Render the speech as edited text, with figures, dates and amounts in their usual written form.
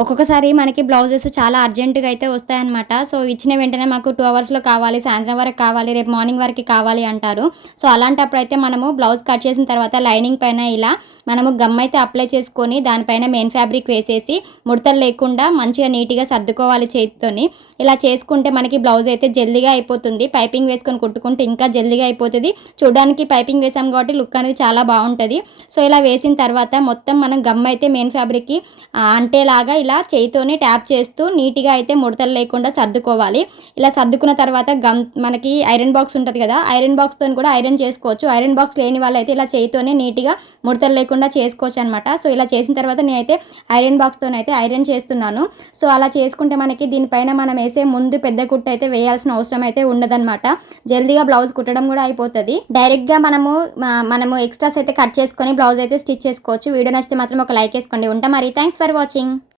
ఒక్కొక్కసారి మనకి బ్లౌజెస్ చాలా అర్జెంట్‌గా అయితే వస్తాయన్నమాట. సో, ఇచ్చిన వెంటనే మాకు 2 అవర్స్‌లో కావాలి, సాయంత్రం వరకు కావాలి, రేపు మార్నింగ్ వరకి కావాలి అంటారు. సో, అలాంటప్పుడైతే మనము బ్లౌజ్ కట్ చేసిన తర్వాత లైనింగ్ పైన ఇలా మనము గమ్ అయితే అప్లై చేసుకొని దానిపైన మెయిన్ ఫ్యాబ్రిక్ వేసేసి ముడతలు లేకుండా మంచిగా నీట్‌గా సర్దుకోవాలి చేతితోని. ఇలా చేసుకుంటే మనకి బ్లౌజ్ అయితే జల్దీగా అయిపోతుంది. పైపింగ్ వేసుకొని కుట్టుకుంటే ఇంకా జల్దీగా అయిపోతది. చూడడానికి పైపింగ్ వేసాం కాబట్టి లుక్ అనేది చాలా బావుంటది. సో, ఇలా వేసిన తర్వాత మొత్తం మనం గమ్ అయితే మెయిన్ ఫ్యాబ్రిక్‌కి అంటేలాగా ఇలా చేయితోని ట్యాప్ చేస్తూ నీట్‌గా అయితే ముడతలు లేకుండా సర్దుకోవాలి. ఇలా సర్దుకున్న తర్వాత మనకి ఐరన్ బాక్స్ ఉంటది కదా! ఐరన్ బాక్స్‌తోని కూడా ఐరన్ చేసుకోవచ్చు. ఐరన్ బాక్స్ లేని వాళ్ళైతే ఇలా చేయితోనే నీట్‌గా ముడతలు లేకుండా చేసుకోవచ్చనమాట. సో, ఇలా చేసిన తర్వాత నేనైతే ఐరన్ బాక్స్‌తోనైతే ఐరన్ చేస్తున్నాను. సో, అలా చేసుకుంటే మనకి దీనిపైన మనం ఏసే ముందు పెద్ద కుట్టు అయితే వేయాల్సిన అవసరం అయితే ఉండదనమాట. జల్దీగా బ్లౌజ్ కుట్టడం కూడా అయిపోతది. డైరెక్ట్‌గా మనము ఎక్స్‌ట్రాస్ అయితే కట్ చేసుకొని బ్లౌజ్ అయితే స్టిచ్ చేసుకోవచ్చు. వీడియో నచ్చితే మాత్రం ఒక లైక్ ఏసుకోండి. ఉంటా మరి. Thanks for watching.